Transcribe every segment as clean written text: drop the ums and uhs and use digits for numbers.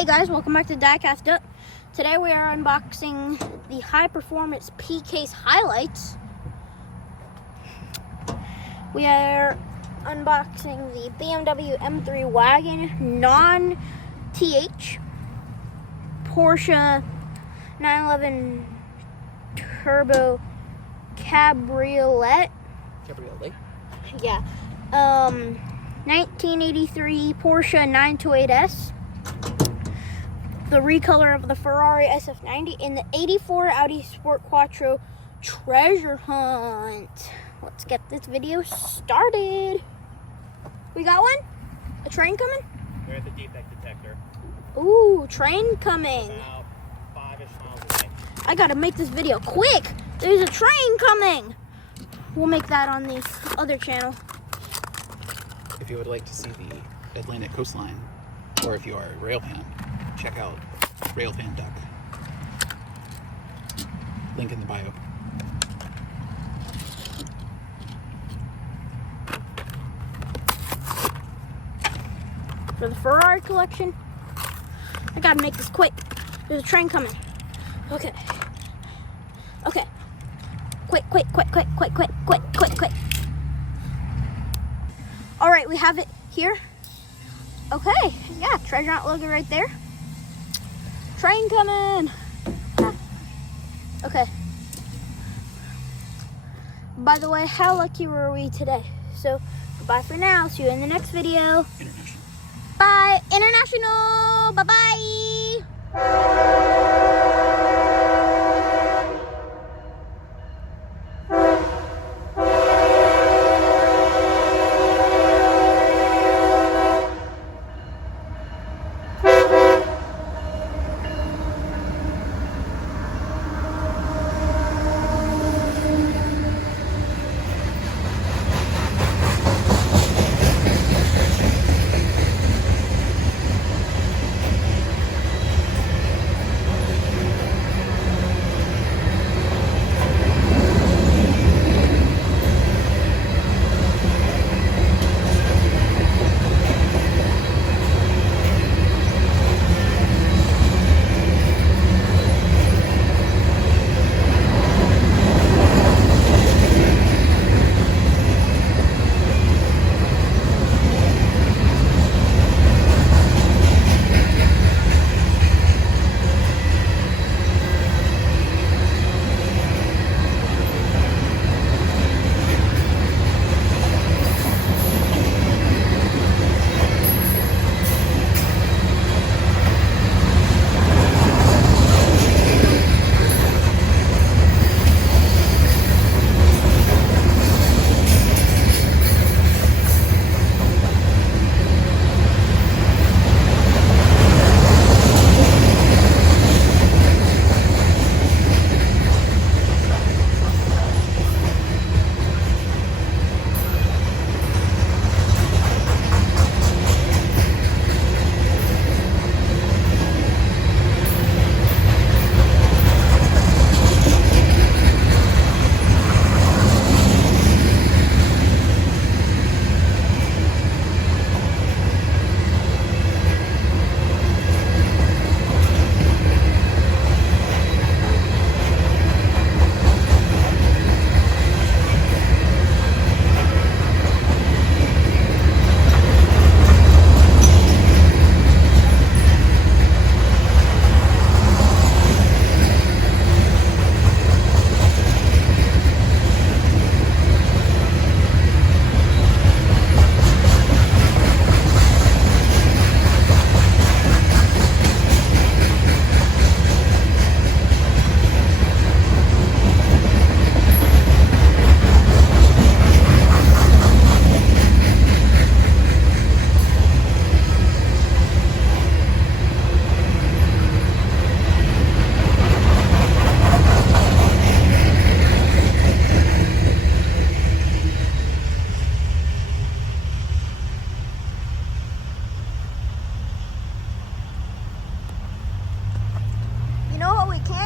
Hey guys, welcome back to Diecast. Today we are unboxing the High Performance P-Case Highlights. We are unboxing the BMW M3 Wagon non-TH, Porsche 911 Turbo Cabriolet. Yeah. 1983 Porsche 928S. The recolor of the Ferrari SF90 and the 84 Audi Sport Quattro treasure hunt. Let's get this video started. We got one? A train coming? We're at the defect detector. Ooh, train coming. About 5-ish miles away. I gotta make this video quick. There's a train coming. We'll make that on the other channel. If you would like to see the Atlantic Coastline, or if you are a Railfan, check out Railfanning. Link in the bio. For the Ferrari collection, I gotta make this quick. There's a train coming. Okay. Okay. Quick. All right, we have it here. Okay, yeah, treasure hunt logo right there. Train coming. Ah. Okay. By the way, how lucky were we today? So, goodbye for now. See you in the next video. International. Bye, international. Bye-bye.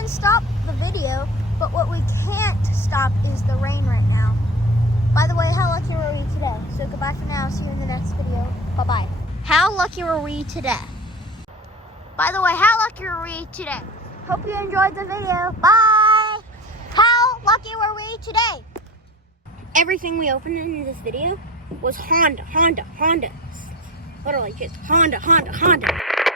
Stop the video, but what we can't stop is the rain right now. By the way, how lucky were we today? So goodbye for now. See you in the next video. Bye-bye. How lucky were we today? By the way, how lucky were we today? Hope you enjoyed the video. Bye! How lucky were we today? Everything we opened in this video was Honda. Literally just Honda.